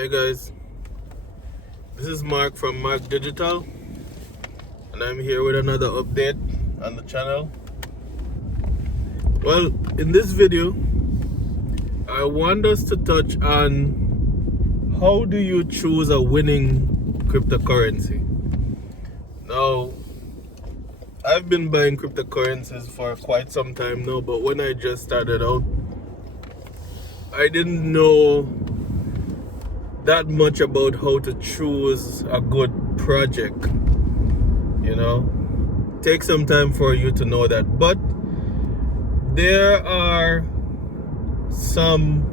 Hey guys, this is Marc from Marc Digital, and I'm here with another update on the channel. Well, in this video, I want us to touch on how do you choose a winning cryptocurrency. Now, I've been buying cryptocurrencies for quite some time now, but when I just started out, I didn't know that much about how to choose a good project. Take some time for you to know that, but there are some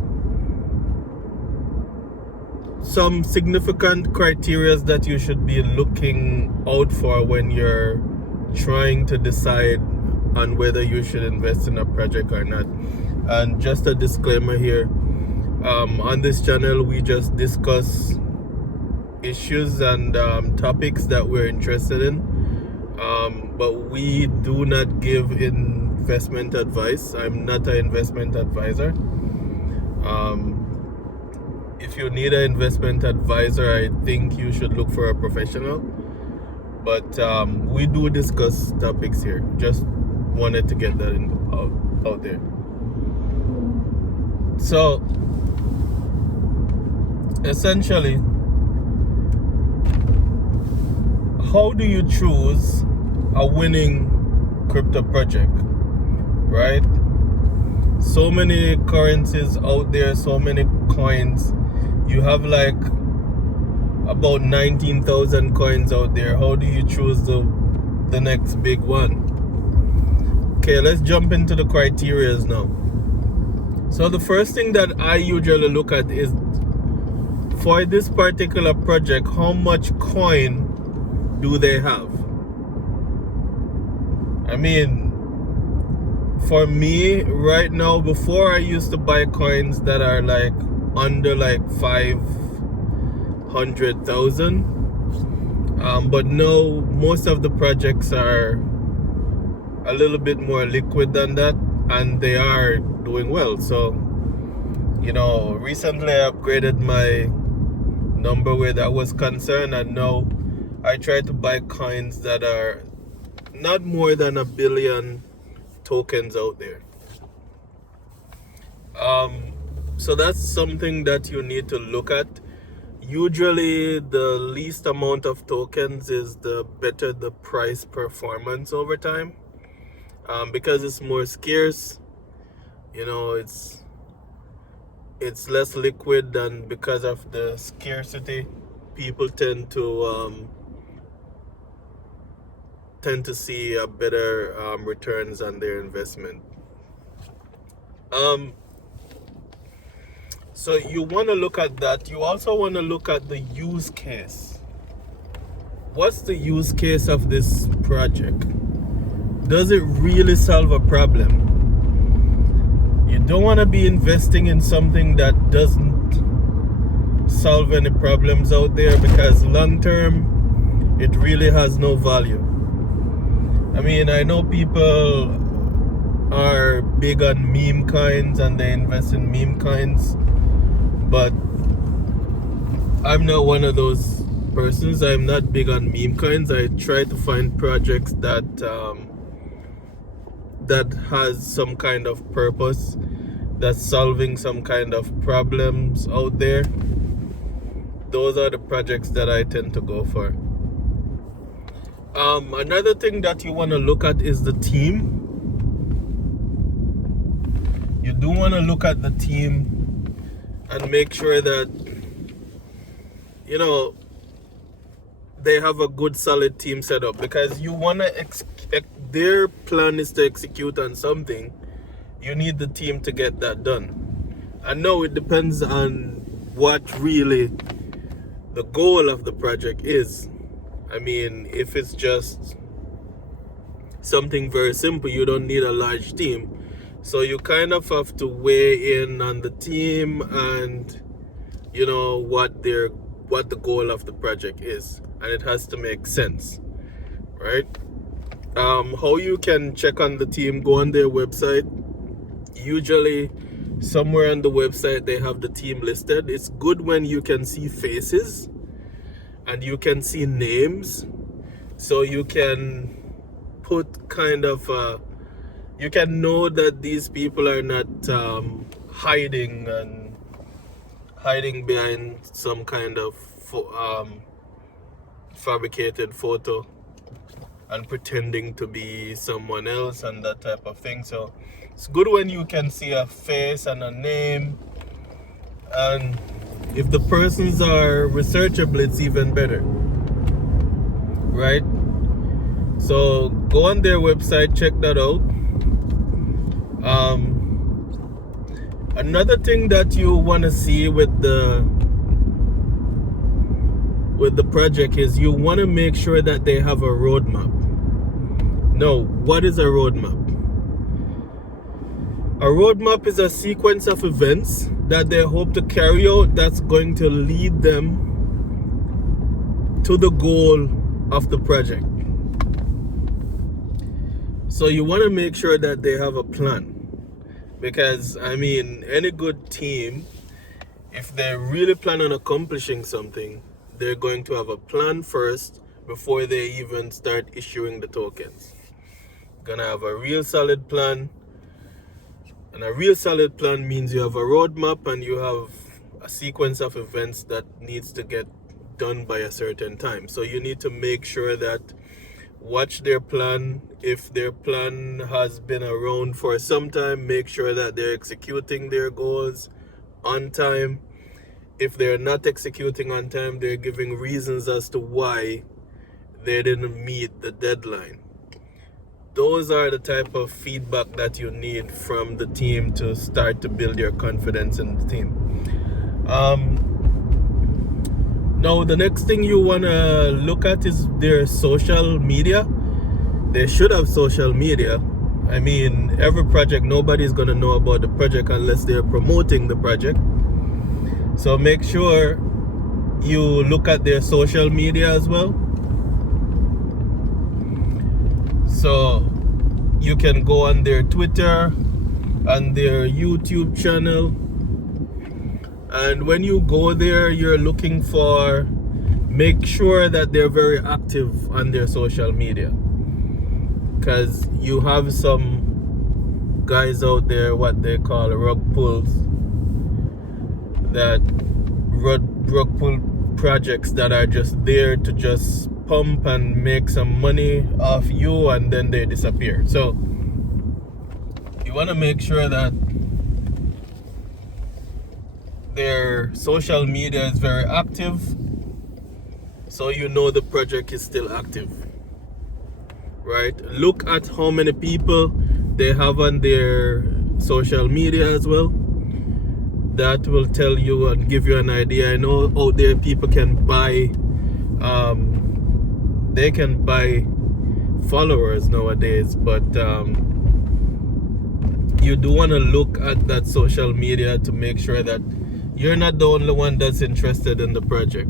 significant criteria that you should be looking out for when you're trying to decide on whether you should invest in a project or not. And just a disclaimer here, on this channel we just discuss issues and topics that we're interested in, but we do not give investment advice. I'm not an investment advisor. If you need an investment advisor, I think you should look for a professional, but we do discuss topics here. Just wanted to get that out there. So essentially, how do you choose a winning crypto project, right? So many currencies out there, so many coins. You have like about 19,000 coins out there. How do you choose the next big one? Okay, let's jump into the criterias now. So the first thing that I usually look at is, for this particular project, how much coin do they have? I mean, for me right now, before I used to buy coins that are like under like 500,000, but now most of the projects are a little bit more liquid than that, and they are doing well. So recently I upgraded my number where that was concerned, and now I try to buy coins that are not more than 1 billion tokens out there. So that's something that you need to look at. Usually the least amount of tokens is the better the price performance over time, because it's more scarce. It's less liquid, and because of the scarcity, people tend to see a better returns on their investment. So you want to look at that. You also want to look at the use case. What's the use case of this project? Does it really solve a problem? You don't want to be investing in something that doesn't solve any problems out there, because long term it really has no value. I mean, I know people are big on meme coins and they invest in meme coins, but I'm not one of those persons. I'm not big on meme coins. I try to find projects that has some kind of purpose, that's solving some kind of problems out there. Those are the projects that I tend to go for. Another thing that you want to look at is the team. You do want to look at the team and make sure that they have a good solid team set up, because you want to their plan is to execute on something. You need the team to get that done. I know it depends on what really the goal of the project is. I mean, if it's just something very simple, you don't need a large team. So you kind of have to weigh in on the team and what the goal of the project is, and it has to make sense, right? How you can check on the team: go on their website. Usually somewhere on the website they have the team listed. It's good when you can see faces and you can see names, so you can put kind of you can know that these people are not hiding behind some kind of fabricated photo and pretending to be someone else and that type of thing. So it's good when you can see a face and a name, and if the persons are researchable, it's even better, right? So go on their website, check that out. Another thing that you want to see with the project is you want to make sure that they have a roadmap. Now, what is a roadmap? A roadmap is a sequence of events that they hope to carry out that's going to lead them to the goal of the project. So you want to make sure that they have a plan, because I mean, any good team, if they really plan on accomplishing something, they're going to have a plan first before they even start issuing the tokens. Gonna have a real solid plan, and a real solid plan means you have a roadmap and you have a sequence of events that needs to get done by a certain time. So you need to make sure that watch their plan. If their plan has been around for some time, make sure that they're executing their goals on time. If they're not executing on time, they're giving reasons as to why they didn't meet the deadline. Those are the type of feedback that you need from the team to start to build your confidence in the team. Now, the next thing you want to look at is their social media. They should have social media. I mean, every project, nobody's going to know about the project unless they're promoting the project. So make sure you look at their social media as well. So you can go on their Twitter and their YouTube channel. And when you go there, you're looking for, make sure that they're very active on their social media. Because you have some guys out there, what they call rug pulls, that rug pull projects that are just there to just pump and make some money off you, and then they disappear. So you want to make sure that their social media is very active, so you know the project is still active, right? Look at how many people they have on their social media as well. That will tell you and give you an idea. I know out there people can buy they can buy followers nowadays, but you do want to look at that social media to make sure that you're not the only one that's interested in the project.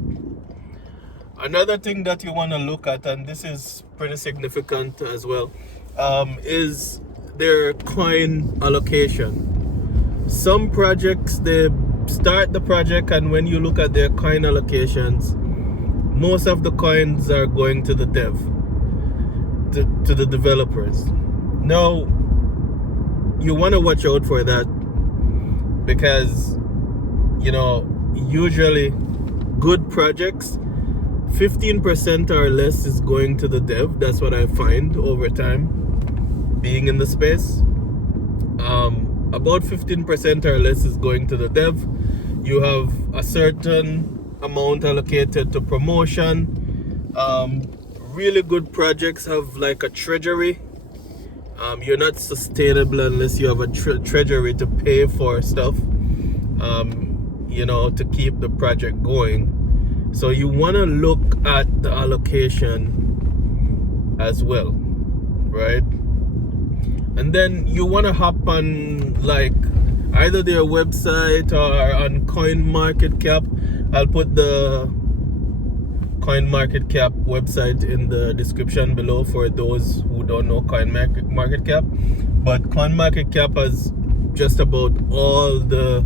Another thing that you want to look at, and this is pretty significant as well, is their coin allocation. Some projects, they start the project, and when you look at their coin allocations, most of the coins are going to the to the developers. Now, you want to watch out for that, because, you know, usually good projects, 15% or less is going to the dev. That's what I find over time being in the space. About 15% or less is going to the dev. You have a certain amount allocated to promotion. Really good projects have like a treasury. You're not sustainable unless you have a treasury to pay for stuff, you know, to keep the project going. So you want to look at the allocation as well, right? And then you want to hop on like either their website or on CoinMarketCap. I'll put the CoinMarketCap website in the description below for those who don't know CoinMarketCap. But CoinMarketCap has just about all the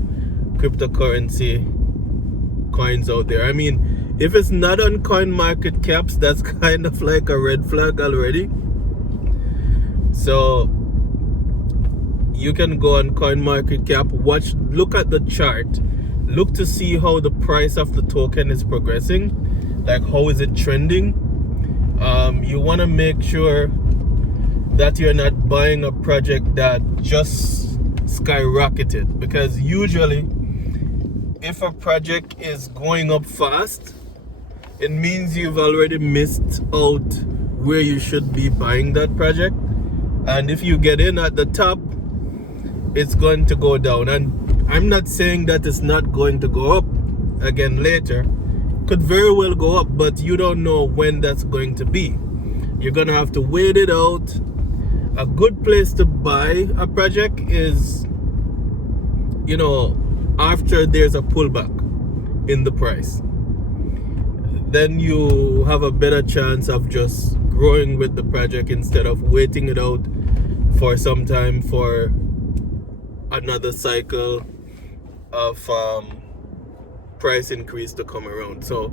cryptocurrency coins out there. I mean, if it's not on coin market caps, that's kind of like a red flag already. So you can go on coin market cap, look at the chart, look to see how the price of the token is progressing, like how is it trending. You want to make sure that you're not buying a project that just skyrocketed, because usually if a project is going up fast, it means you've already missed out where you should be buying that project. And if you get in at the top, it's going to go down. And I'm not saying that it's not going to go up again later. Could very well go up, but you don't know when that's going to be. You're gonna have to wait it out. A good place to buy a project is, you know, after there's a pullback in the price. Then you have a better chance of just growing with the project instead of waiting it out for some time for another cycle of price increase to come around. So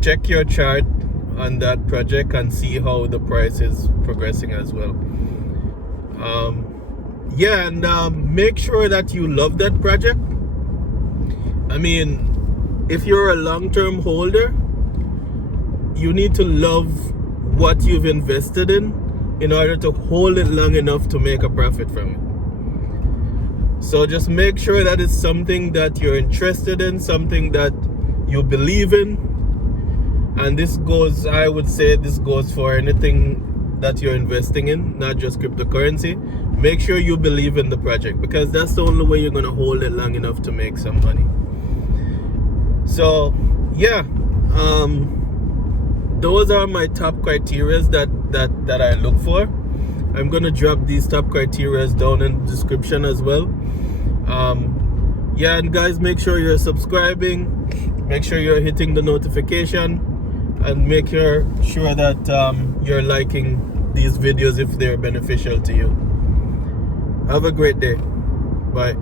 check your chart on that project and see how the price is progressing as well. Yeah, and make sure that you love that project. I mean, if you're a long-term holder, you need to love what you've invested in order to hold it long enough to make a profit from it. So just make sure that it's something that you're interested in, something that you believe in. And this goes, I would say this goes for anything that you're investing in, not just cryptocurrency. Make sure you believe in the project, because that's the only way you're going to hold it long enough to make some money. So yeah, those are my top criteria that I look for. I'm going to drop these top criteria down in the description as well. Yeah, and guys, make sure you're subscribing, make sure you're hitting the notification, and make sure that you're liking these videos if they're beneficial to you. Have a great day. Bye.